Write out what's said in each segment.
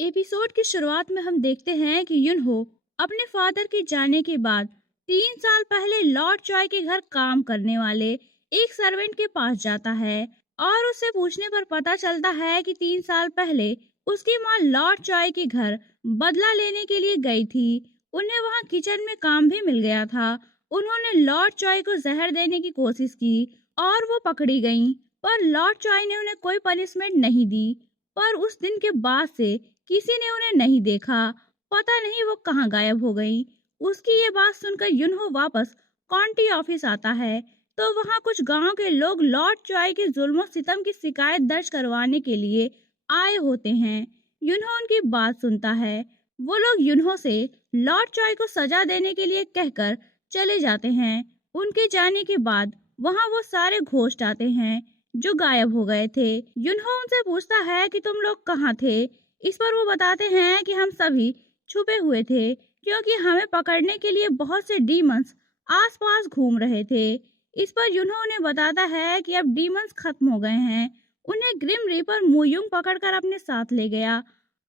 Episode की शुरुआत में हम देखते हैं कि युनहो अपने फादर के जाने के बाद 3 साल पहले लॉर्ड चॉय के घर काम करने वाले एक सर्वेंट के पास जाता है और उससे पूछने पर पता चलता है कि 3 साल पहले उसकी माँ लॉर्ड चॉय के घर बदला लेने के लिए गई थी। उन्हें वहाँ किचन में काम भी मिल गया था। उन्होंने लॉर्ड चॉय को जहर देने की कोशिश की और वो पकड़ी गईं, पर लॉर्ड चॉय ने उन्हें कोई पनिशमेंट नहीं दी। पर उस दिन के बाद से किसी ने उन्हें नहीं देखा। पता नहीं वो कहाँ गायब हो गई। उसकी ये बात सुनकर युनहो वापस काउंटी ऑफिस आता है तो वहाँ कुछ गांव के लोग लॉर्ड चॉय के जुल्म और सितम की शिकायत दर्ज करवाने के लिए आए होते हैं। युनहो उनकी बात सुनता है। वो लोग युनहो से लॉर्ड चॉय को सजा देने के लिए कहकर चले जाते हैं। उनके जाने के बाद वहाँ वो सारे घोस्ट आते हैं जो गायब हो गए थे। युनहो उनसे पूछता है कि तुम लोग कहाँ थे। इस पर वो बताते हैं कि हम सभी छुपे हुए थे क्योंकि हमें पकड़ने के लिए बहुत से डीमंस आसपास घूम रहे थे। इस पर युनहो उन्हें बताता है कि अब डीमंस खत्म हो गए हैं। उन्हें ग्रिम रीपर मुयुंग पकड़कर अपने साथ ले गया।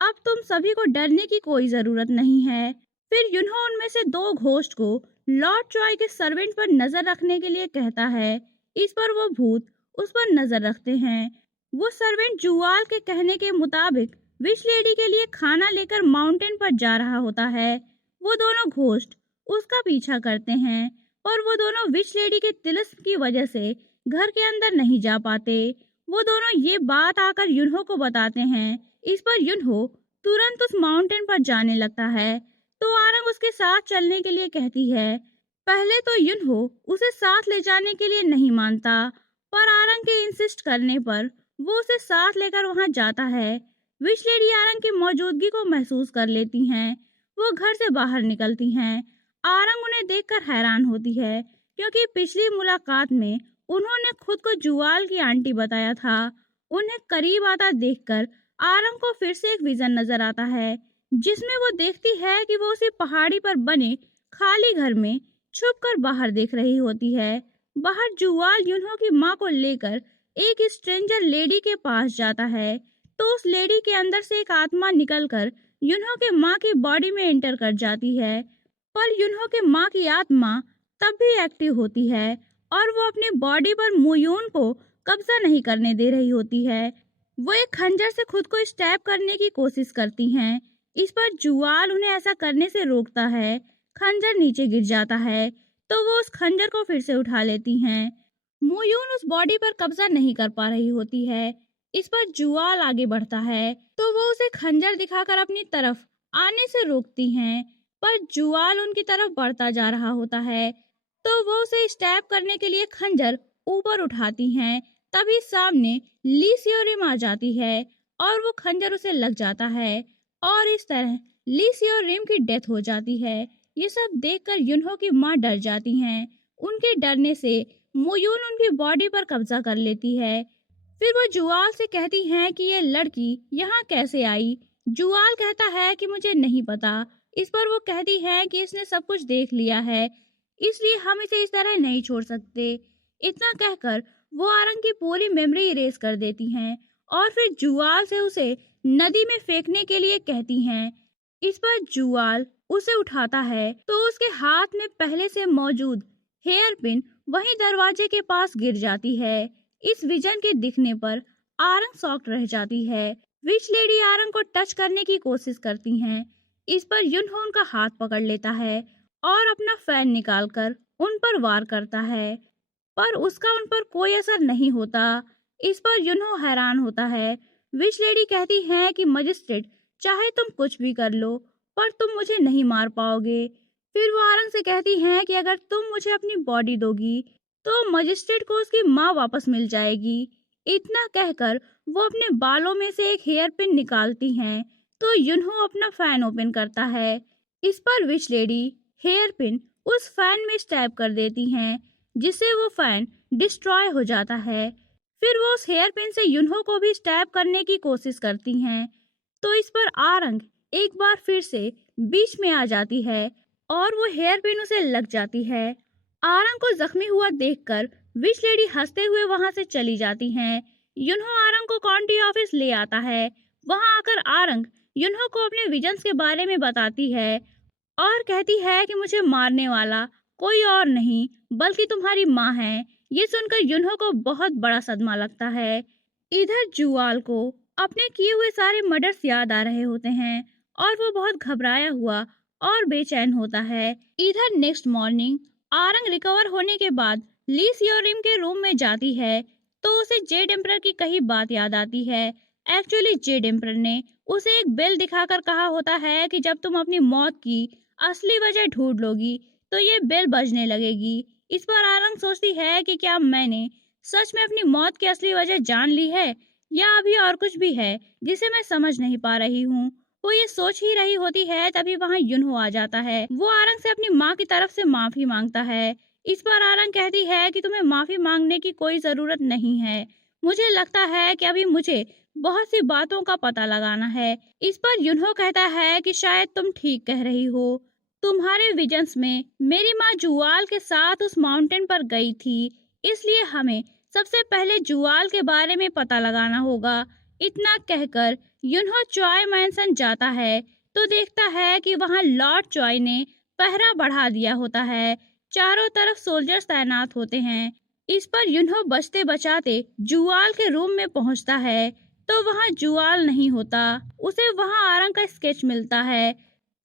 अब तुम सभी को डरने की कोई जरूरत नहीं है। फिर युनहो उनमें से 2 घोस्ट को लॉर्ड चॉय के सर्वेंट पर नजर रखने के लिए कहता है। इस पर वो भूत उस पर नजर रखते हैं। वो सर्वेंट जुआल के कहने के मुताबिक विश लेडी के लिए खाना लेकर माउंटेन पर जा रहा होता है। वो दोनों घोस्ट उसका पीछा करते हैं और वो दोनों विश लेडी के तिलिस्म की वजह से घर के अंदर नहीं जा पाते। वो दोनों ये बात आकर युनहो को बताते हैं। इस पर युनहो तुरंत उस माउंटेन पर जाने लगता है तो आरंग उसके साथ चलने के लिए कहती है। पहले तो युनहो उसे साथ ले जाने के लिए नहीं मानता, पर आरंग के इंसिस्ट करने पर वो उसे साथ लेकर वहां जाता है। विश लेडी आरंग की मौजूदगी को महसूस कर लेती हैं। वो घर से बाहर निकलती हैं। आरंग उन्हें देखकर हैरान होती है क्योंकि पिछली मुलाकात में उन्होंने खुद को जुआल की आंटी बताया था। उन्हें करीब आता देखकर आरंग को फिर से एक विजन नजर आता है जिसमें वो देखती है कि वो उसी पहाड़ी पर बने खाली घर में छुपकर बाहर देख रही होती है। बाहर जुआल युनहो की माँ को लेकर एक स्ट्रेंजर लेडी के पास जाता है तो उस लेडी के अंदर से एक आत्मा निकलकर युनहो के माँ की बॉडी में एंटर कर जाती है। पर युनहो के माँ की आत्मा तब भी एक्टिव होती है और वो अपनी बॉडी पर मुयून को कब्जा नहीं करने दे रही होती है। वो एक खंजर से खुद को स्टैब करने की कोशिश करती हैं। इस पर जुआल उन्हें ऐसा करने से रोकता है। खंजर नीचे गिर जाता है तो वो उस खंजर को फिर से उठा लेती हैं। मुयून उस बॉडी पर कब्जा नहीं कर पा रही होती है। इस पर जुआल आगे बढ़ता है तो वो उसे खंजर दिखाकर अपनी तरफ आने से रोकती हैं, पर जुआल उनकी तरफ बढ़ता जा रहा होता है तो वो उसे स्टैब करने के लिए खंजर ऊपर उठाती हैं। तभी सामने ली सियोरिम आ जाती है और वो खंजर उसे लग जाता है और इस तरह ली सियोरिम की डेथ हो जाती है। ये सब देखकर युनहो की माँ डर जाती हैं। उनके डरने से मुयून उनकी बॉडी पर कब्जा कर लेती है। फिर वो जुआल से कहती हैं कि ये लड़की यहाँ कैसे आई। जुआल कहता है कि मुझे नहीं पता। इस पर वो कहती है कि इसने सब कुछ देख लिया है, इसलिए हम इसे इस तरह नहीं छोड़ सकते। इतना कहकर वो आरंग की पूरी मेमोरी इरेज कर देती हैं और फिर जुआल से उसे नदी में फेंकने के लिए कहती हैं। इस पर जुआल उसे उठाता है तो उसके हाथ में पहले से मौजूद हेयर पिन वहीं दरवाजे के पास गिर जाती है। इस विजन के दिखने पर आरंग शॉक्ड रह जाती है। विच लेडी आरंग को टच करने की कोशिश करती हैं। इस पर युनहो उनका हाथ पकड़ लेता है और अपना फैन निकालकर उन पर वार करता है, पर उसका उन पर कोई असर नहीं होता। इस पर युनहो हैरान होता है। विच लेडी कहती है कि मजिस्ट्रेट चाहे तुम कुछ भी कर लो पर तुम मुझे नहीं मार पाओगे। फिर वो आरंग से कहती हैं कि अगर तुम मुझे अपनी बॉडी दोगी तो मजिस्ट्रेट को उसकी माँ वापस मिल जाएगी। इतना कहकर वो अपने बालों में से एक हेयर पिन निकालती हैं तो युनहो अपना फैन ओपन करता है। इस पर विच लेडी हेयर पिन उस फैन में स्टैब कर देती हैं जिससे वो फैन डिस्ट्रॉय हो जाता है। फिर वो उस हेयर पिन से युनहो को भी स्टैब करने की कोशिश करती हैं तो इस पर आरंग एक बार फिर से बीच में आ जाती है और वो हेयर पिन उसे लग जाती है। आरंग को जख्मी हुआ देखकर विश लेडी हंसते हुए वहां से चली जाती हैं। युनहो आरंग को काउंटी ऑफिस ले आता है। वहां आकर आरंग युनहो को अपने विजन्स के बारे में बताती है और कहती है कि मुझे मारने वाला कोई और नहीं बल्कि तुम्हारी माँ है। ये सुनकर युनहो को बहुत बड़ा सदमा लगता है। इधर जुआल को अपने किए हुए सारे मर्डर्स याद आ रहे होते हैं और वो बहुत घबराया हुआ और बेचैन होता है। इधर नेक्स्ट मॉर्निंग आरंग रिकवर होने के बाद ली सियोरिम के रूम में जाती है तो उसे जेड एम्परर की कही बात याद आती है। एक्चुअली जेड एम्परर ने उसे एक बेल दिखाकर कहा होता है कि जब तुम अपनी मौत की असली वजह ढूंढ लोगी तो ये बेल बजने लगेगी। इस पर आरंग सोचती है कि क्या मैंने सच में अपनी मौत की असली वजह जान ली है या अभी और कुछ भी है जिसे मैं समझ नहीं पा रही हूँ। वो ये सोच ही रही होती है तभी वहाँ युनहो आ जाता है। वो आरंग से अपनी माँ की तरफ से माफी मांगता है। इस पर आरंग कहती है कि तुम्हें माफी मांगने की कोई जरूरत नहीं है। मुझे लगता है कि अभी मुझे बहुत सी बातों का पता लगाना है। इस पर युनहो कहता है कि शायद तुम ठीक कह रही हो। तुम्हारे विजन्स में मेरी माँ जुआल के साथ उस माउंटेन पर गई थी, इसलिए हमें सबसे पहले जुआल के बारे में पता लगाना होगा। इतना कहकर युनहो चॉय मैंसन जाता है तो देखता है कि वहाँ लॉर्ड चॉय ने पहरा बढ़ा दिया होता है। चारों तरफ सोल्जर्स तैनात होते हैं। इस पर युनहो बचते बचाते जुआल के रूम में पहुंचता है तो वहाँ जुआल नहीं होता। उसे वहाँ आरंग का स्केच मिलता है।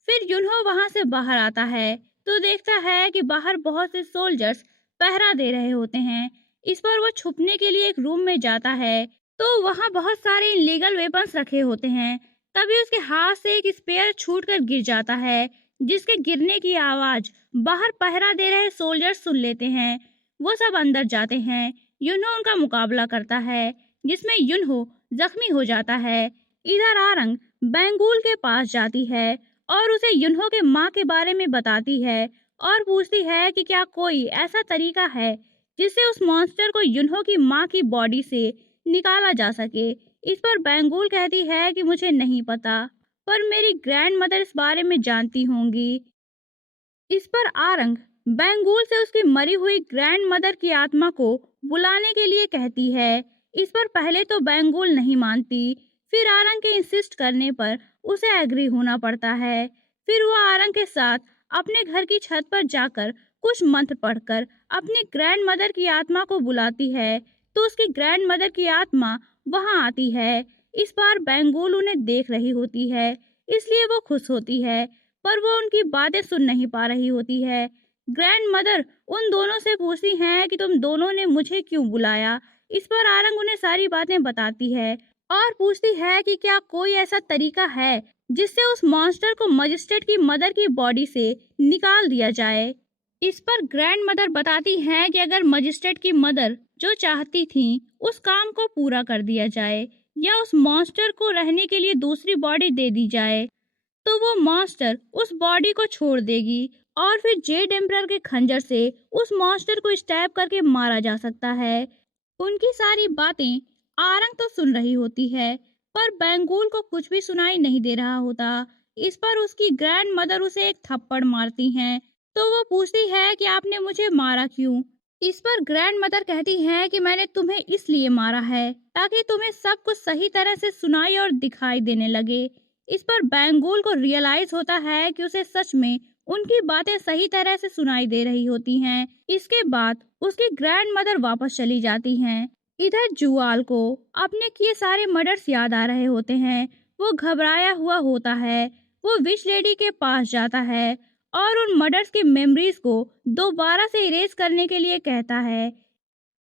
फिर युनहो वहां से बाहर आता है तो देखता है कि बाहर बहुत से सोल्जर्स पहरा दे रहे होते हैं। इस पर वो छुपने के लिए एक रूम में जाता है तो वहां बहुत सारे इलीगल वेपन्स रखे होते हैं। तभी उसके हाथ से एक स्पेयर छूटकर गिर जाता है जिसके गिरने की आवाज बाहर पहरा दे रहे सोल्जर्स सुन लेते हैं। वो सब अंदर जाते हैं। युनहो उनका मुकाबला करता है जिसमें युनहो जख्मी हो जाता है। इधर आरंग बैंगुल के पास जाती है और उसे युनहो के माँ के बारे में बताती है और पूछती है कि क्या कोई ऐसा तरीका है जिससे उस मॉन्स्टर को युनहो की माँ की बॉडी से निकाला जा सके। इस पर बैंगुल कहती है कि मुझे नहीं पता पर मेरी ग्रैंड मदर इस बारे में जानती होंगी। इस पर आरंग बैंगुल से उसकी मरी हुई ग्रैंड मदर की आत्मा को बुलाने के लिए कहती है। इस पर पहले तो बैंगुल नहीं मानती, फिर आरंग के इंसिस्ट करने पर उसे एग्री होना पड़ता है। फिर वो आरंग के साथ अपने घर की छत पर जाकर कुछ मंत्र पढ़कर अपनी ग्रैंड मदर की आत्मा को बुलाती है तो उसकी ग्रैंड मदर की आत्मा वहां आती है। इस बार बैंगुल उन्हें देख रही होती है इसलिए वो खुश होती है पर वो उनकी बातें सुन नहीं पा रही होती है। ग्रैंड मदर उन दोनों से पूछती हैं कि तुम दोनों ने मुझे क्यों बुलाया। इस पर आरंग उन्हें सारी बातें बताती है और पूछती है कि क्या कोई ऐसा तरीका है जिससे उस मॉन्स्टर को मजिस्ट्रेट की मदर की बॉडी से निकाल दिया जाए। इस पर ग्रैंड मदर बताती हैं कि अगर मजिस्ट्रेट की मदर जो चाहती थी उस काम को पूरा कर दिया जाए या उस मॉन्स्टर को रहने के लिए दूसरी बॉडी दे दी जाए तो वो मॉन्स्टर उस बॉडी को छोड़ देगी और फिर जेड एम्परर के खंजर से उस मॉन्स्टर को स्टैब करके मारा जा सकता है। उनकी सारी बातें आरंग तो सुन रही होती है पर बैंगुल को कुछ भी सुनाई नहीं दे रहा होता। इस पर उसकी ग्रैंड मदर उसे एक थप्पड़ मारती हैं तो वो पूछती है कि आपने मुझे मारा क्यों। इस पर ग्रैंड मदर कहती हैं कि मैंने तुम्हें इसलिए मारा है ताकि तुम्हें सब कुछ सही तरह से सुनाई और दिखाई देने लगे। इस पर बैंगुल को रियलाइज होता है कि उसे सच में उनकी बातें सही तरह से सुनाई दे रही होती हैं। इसके बाद उसकी ग्रैंड मदर वापस चली जाती हैं। इधर जुआल को अपने किए सारे मर्डर्स याद आ रहे होते हैं। वो घबराया हुआ होता है। वो विश लेडी के पास जाता है और उन मर्डर्स की मेमोरीज को दोबारा से इरेज करने के लिए कहता है।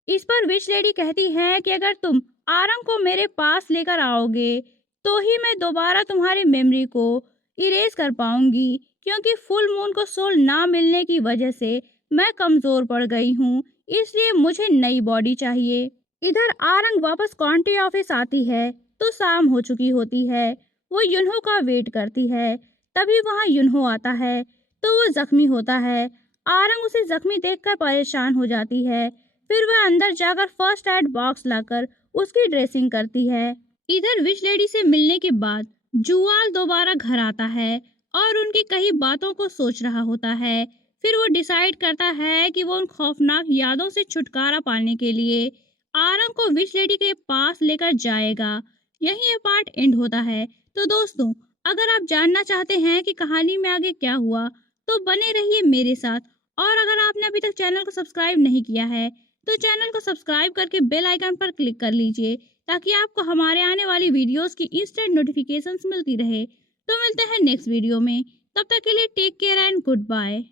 इस पर विश लेडी कहती है कि अगर तुम आरंग को मेरे पास लेकर आओगे तो ही मैं दोबारा तुम्हारी मेमोरी को इरेज कर पाऊंगी क्योंकि फुल मून को सोल ना मिलने की वजह से मैं कमजोर पड़ गई हूँ, इसलिए मुझे नई बॉडी चाहिए। इधर आरंग वापस काउंटी ऑफिस आती है तो शाम हो चुकी होती है। वो युनहो का वेट करती है तभी वहाँ युनहो आता है तो वो जख्मी होता है। आरंग उसे जख्मी देखकर परेशान हो जाती है। फिर वह अंदर जाकर फर्स्ट एड बॉक्स लाकर उसकी ड्रेसिंग करती है। इधर विश लेडी से मिलने के बाद जुआल दोबारा घर आता है और उनकी कई बातों को सोच रहा होता है। फिर वो डिसाइड करता है कि वो उन खौफनाक यादों से छुटकारा पाने के लिए आरंग को विश लेडी के पास लेकर जाएगा। यही ये पार्ट एंड होता है। तो दोस्तों, अगर आप जानना चाहते हैं कि कहानी में आगे क्या हुआ, तो बने रहिए मेरे साथ। और अगर आपने अभी तक चैनल को सब्सक्राइब नहीं किया है, तो चैनल को सब्सक्राइब करके बेल आइकन पर क्लिक कर लीजिए, ताकि आपको हमारे आने वाली वीडियोस की इंस्टेंट नोटिफिकेशंस मिलती रहे। तो मिलते हैं नेक्स्ट वीडियो में। तब तक के लिए take care and good bye.